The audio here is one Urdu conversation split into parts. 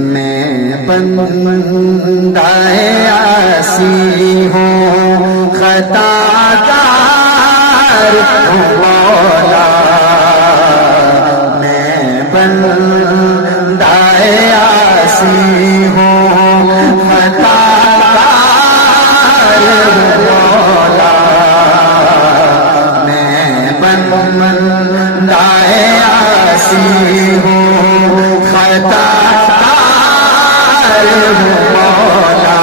میں بندہ عاصی ہوں خطا کار ہوں مولا، میں بندہ عاصی ہوں خطا کار ہوں مولا، میں بندہ عاصی ہوں خطا کار ہوں مولا،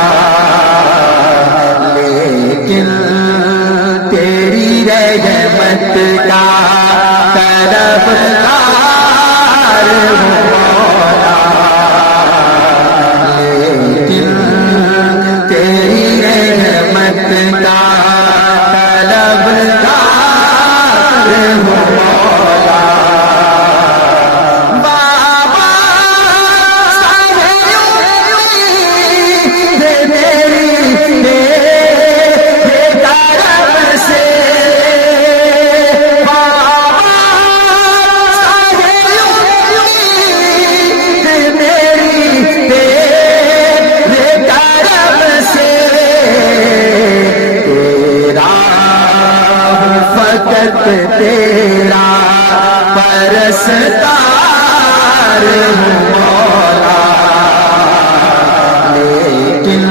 لیکن تیری رحمت کا طلبگار ہوں مولا، لیکن تیری رحمت کا طلبگار ہوں مولا۔ بابا تیرا پرستار ہوں مولا، لیکن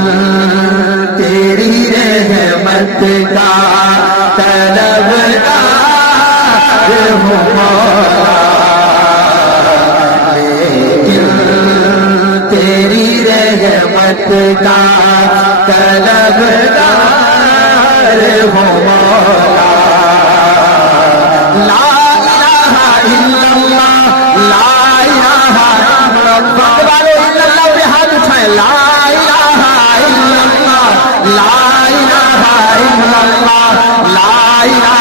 تیری رحمت کا طلبگار ہوں مولا، لیکن تیری رحمت کا طلبگار ہوں مولا۔ لا الہ الا اللہ، لا الہ الا اللہ، والے الا اللہ پہ ہاتھ اٹھائیں، لا الہ الا اللہ، لا الہ الا اللہ، لا الہ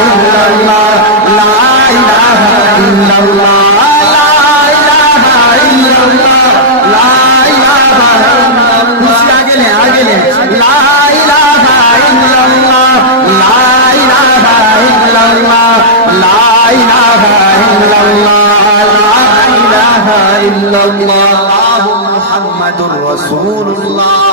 الا اللہ، لا الہ الا اللہ، لا الہ الا اللہ، لا الہ الا اللہ، آگے لیں آگے لیں، لا الہ الا اللہ، لا الہ الا اللہ، لا الہ الا اللہ، لا الہ الا اللہ، محمد رسول اللہ۔